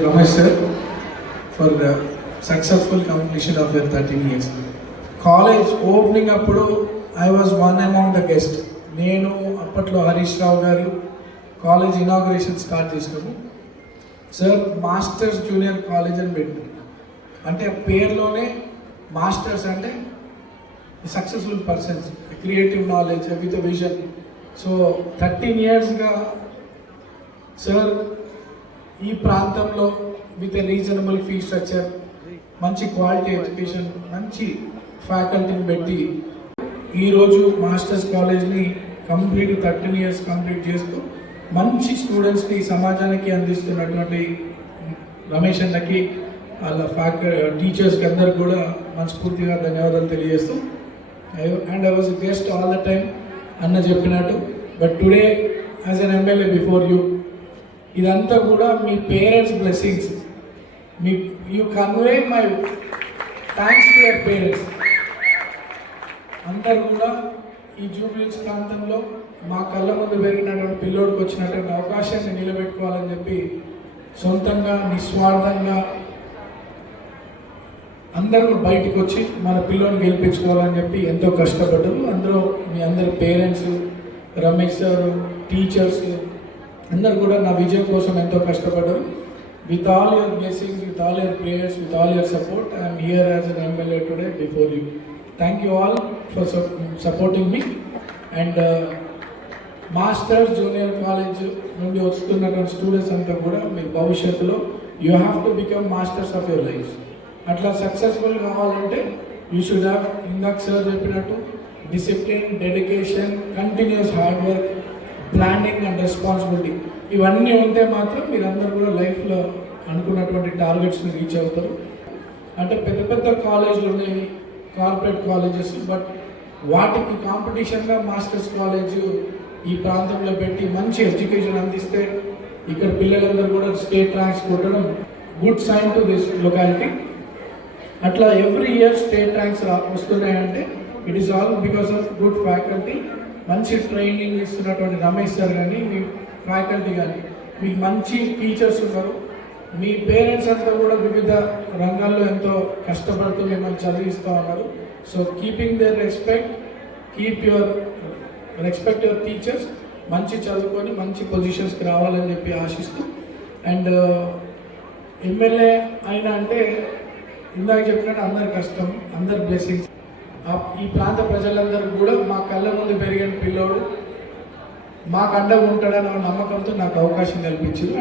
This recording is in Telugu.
Ramesh sir for the successful completion of your 13 years. College opening appudu I was one among the guests. నేను అప్పట్లో Harish Rao garu college inauguration start చేసినాము. సార్ మాస్టర్స్ జూనియర్ కాలేజ్ అని పెట్టినారు. అంటే పేరులోనే మాస్టర్స్ అంటే successful persons, creative knowledge with vision. So 13 yearsగా సార్ ఈ ప్రాంతంలో with a reasonable fee structure, మంచి క్వాలిటీ ఎడ్యుకేషన్, మంచి ఫ్యాకల్టీని పెట్టి ఈరోజు మాస్టర్స్ కాలేజ్ని కంప్లీట్ 13 years కంప్లీట్ చేస్తూ మంచి స్టూడెంట్స్ని సమాజానికి అందిస్తున్నటువంటి రమేష్ అన్నకి వాళ్ళ టీచర్స్కి అందరికి కూడా మనస్ఫూర్తిగా ధన్యవాదాలు తెలియజేస్తూ and I was guest all the time అన్న చెప్పినట్టు. But today as an MLA before you, ఇదంతా కూడా మీ పేరెంట్స్ బ్లెస్సింగ్స్. మీ you convey my thanks to your parents. అందరు కూడా ఈ జూబ్లీహిల్స్ ప్రాంతంలో మా కళ్ళ ముందు పెరిగినటువంటి పిల్లోడికి వచ్చినటువంటి అవకాశాన్ని నిలబెట్టుకోవాలని చెప్పి సొంతంగా నిస్వార్థంగా అందరూ బయటకు వచ్చి మన పిల్లోని గెలిపించుకోవాలని చెప్పి ఎంతో కష్టపడ్డారు. అందరూ మీ అందరి పేరెంట్స్, రమేష్ సార్, టీచర్స్ అందరు కూడా నా విజయం కోసం ఎంతో కష్టపడ్డారు. With all your blessings, with all your prayers, with all your support, I'm here as an MLA today before you. Thank you all for supporting me. And masters junior college నుండి వస్తున్నటువంటి స్టూడెంట్స్ అంతా కూడా మీ భవిష్యత్తులో you have to become masters of your life. అట్లా సక్సెస్ఫుల్ కావాలంటే యూ షుడ్ హ్యావ్, ఇందాక సార్ చెప్పినట్టు, discipline, dedication, continuous hard work, planning and responsibility. ఇవన్నీ ఉంటే మాత్రం మీరందరూ కూడా లైఫ్లో అనుకున్నటువంటి టార్గెట్స్ని రీచ్ అవుతారు. అంటే పెద్ద పెద్ద కాలేజీలు ఉన్నాయి, కార్పొరేట్ కాలేజెస్, బట్ వాటికి కాంపిటీషన్గా మాస్టర్స్ కాలేజ్ ఈ ప్రాంతంలో పెట్టి మంచి ఎడ్యుకేషన్ అందిస్తే ఇక్కడ పిల్లలందరూ కూడా స్టేట్ ర్యాంక్స్ కొట్టడం good sign to this locality. అట్లా ఎవ్రీ ఇయర్ స్టేట్ ర్యాంక్స్ వస్తున్నాయంటే it is all because of good faculty, మంచి ట్రైనింగ్ ఇస్తున్నటువంటి రమేష్ సార్ కానీ, మీ ఫ్యాకల్టీ కానీ, మీకు మంచి టీచర్స్ ఉన్నారు. మీ పేరెంట్స్ అంతా కూడా వివిధ రంగాల్లో ఎంతో కష్టపడుతూ మిమ్మల్ని చదివిస్తూ ఉన్నారు. So keeping their respect, keep your respect your teachers, మంచి చదువుకొని మంచి పొజిషన్స్కి రావాలని చెప్పి ఆశిస్తూ. అండ్ ఎమ్మెల్యే అయినా అంటే ఇందాక చెప్పినట్టు అందరి కష్టం, అందరి బ్లెస్సింగ్స్. ఈ ప్రాంత ప్రజలందరూ కూడా మా కళ్ళ ముందు పెరిగిన పిల్లోడు మాకు అండగా ఉంటాడని నమ్మకంతో నాకు అవకాశం కల్పించారు.